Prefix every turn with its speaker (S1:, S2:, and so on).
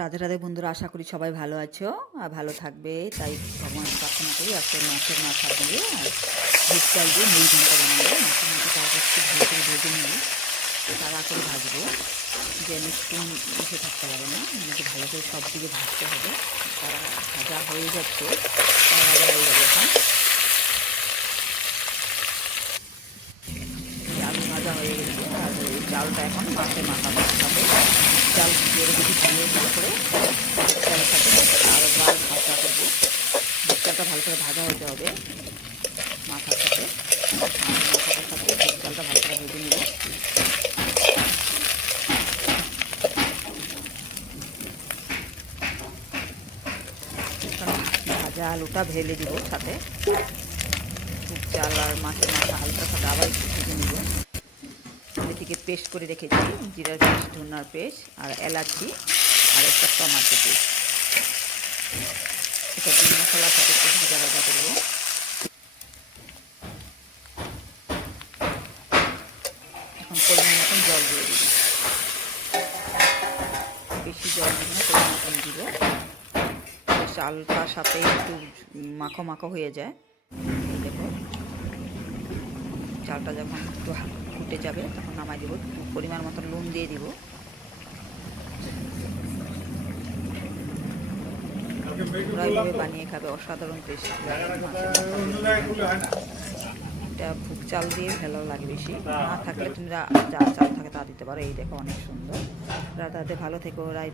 S1: রাধে রাধে বন্ধুরা, আশা করি সবাই ভালো আছো আর ভালো থাকবে। তাই ভগবান প্রার্থনা করি আজকে মাছের মাথা দিয়ে আর ভুট চাল দিয়ে মুড়ি ঘণ্টা বানাবো। মাছের মাথা তারপর একটু ভালো করে ভেজে নিয়ে তাড়া করে ভাজবো। যেন একটু মিশে থাকতে পারে না মানে ভালো করে সব দিকে ভাজতে হবে। তারা ভাজা হয়ে যাচ্ছে, তারা ভাজা হয়ে যাবে এখন। চাল ভাজা হয়ে গেছে, আর চালটা এখন মাছের মাথা মাখাবো চাল দিয়ে রেখেছি, ধুয়ে ভালো করে চালের সাথে আরও বার ভাজা করব। চালটা ভালো করে ভাজা হতে হবে মাথার সাথে। আর মাথাটার সাথে চালটা ভালো করে ভেজে নেব। ভাজা আলুটা ঢেলে দিব সাথে। চাল আর মাছের মাথা হালকা সাথে আবার ভেজে নেব। এদিকে পেস্ট করে রেখেছি, জিরার পেস্ট, ধনার পেস্ট, আর এলাচি, আর একটা টমাটো পেস্ট। এটা তিন মশলার সাথে একটু ভাজা ভাজা করব। এখন পরিমাণ মতন জল দিয়ে দিব। বেশি জল দিব না, পরিমাণ মতন দিব। চালটার সাথে একটু মাখো মাখো হয়ে যায়। দেখো, চালটা যখন একটু ফুটে যাবে, তখন নামাই দেবো। পরিমাণ মতো নুন দিয়ে দিব। বানিয়ে খাবে, অসাধারণ এটা ভুক চাল দিয়ে ভালো লাগে বেশি। না থাকলে তোমরা যা চাল থাকে তা দিতে পারো। এই দেখো অনেক সুন্দর। রাধাতে ভালো থেকো, রাই